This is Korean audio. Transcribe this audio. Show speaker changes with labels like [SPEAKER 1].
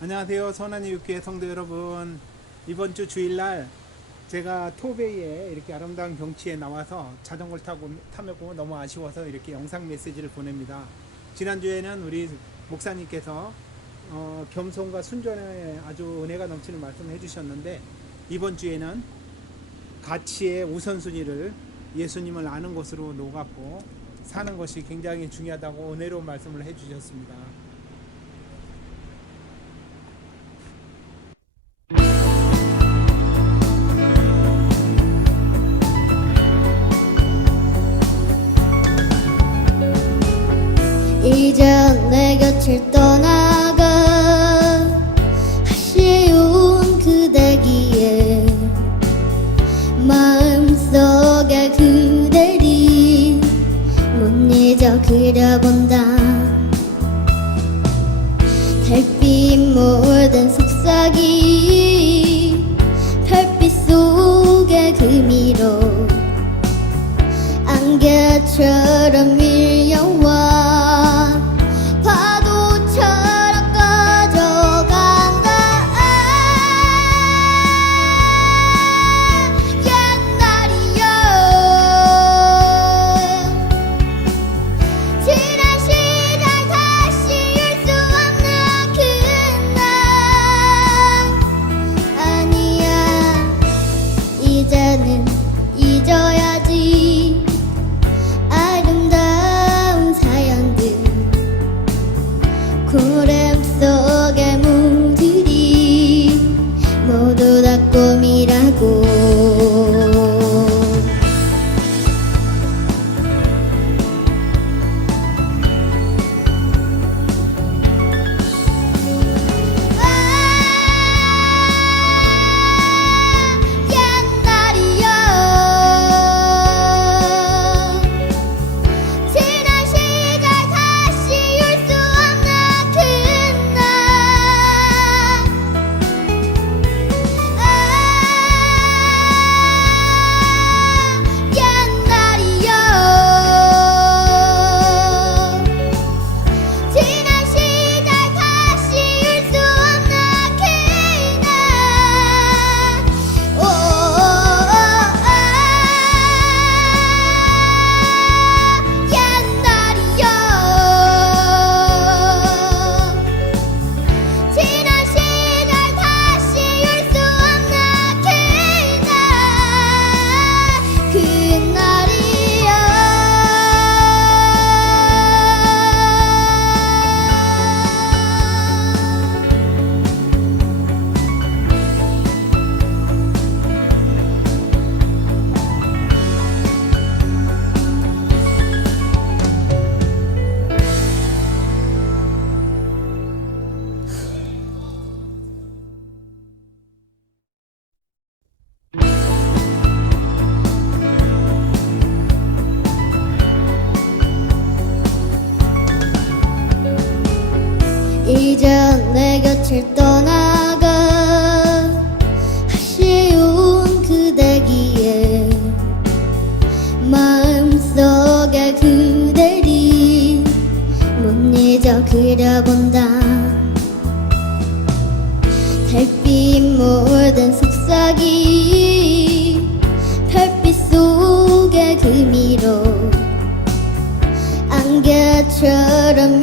[SPEAKER 1] 안녕하세요. 선한이 육교의 성도 여러분. 이번 주 주일날 제가 토베이에 이렇게 아름다운 경치에 나와서 자전거를 타고 타고 너무 아쉬워서 이렇게 영상 메시지를 보냅니다. 지난주에는 우리 목사님께서 어, 겸손과 순전에 아주 은혜가 넘치는 말씀을 해주셨는데 이번 주에는 가치의 우선순위를 예수님을 아는 것으로 놓았고 사는 것이 굉장히 중요하다고 은혜로운 말씀을 해주셨습니다.
[SPEAKER 2] 안개처럼 고렘 이제 내 곁을 떠나가 아쉬운 그대기에 마음속에 그대를 못 잊어 그려본다. 달빛 모든 속삭이 별빛 속의 금이로 안개처럼